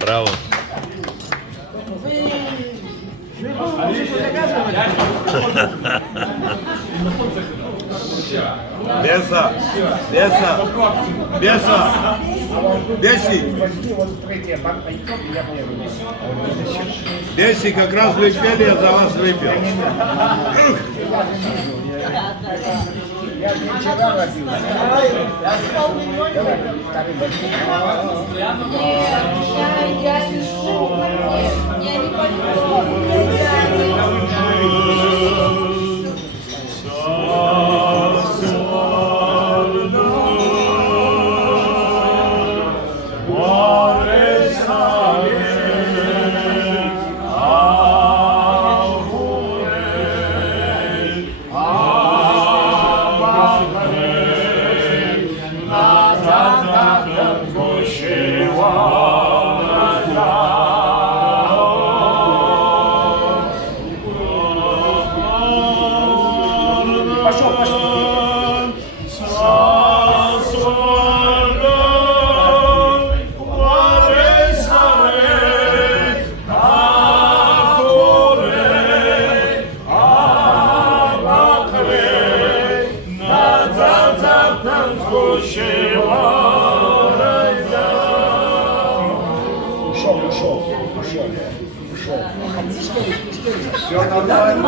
Браво. Беса, беса, беса, беси. Беси, как раз вы пели, я за вас выпил. Я не вчера родился. Нет, я пишу. Я не понимаю. Все нормально.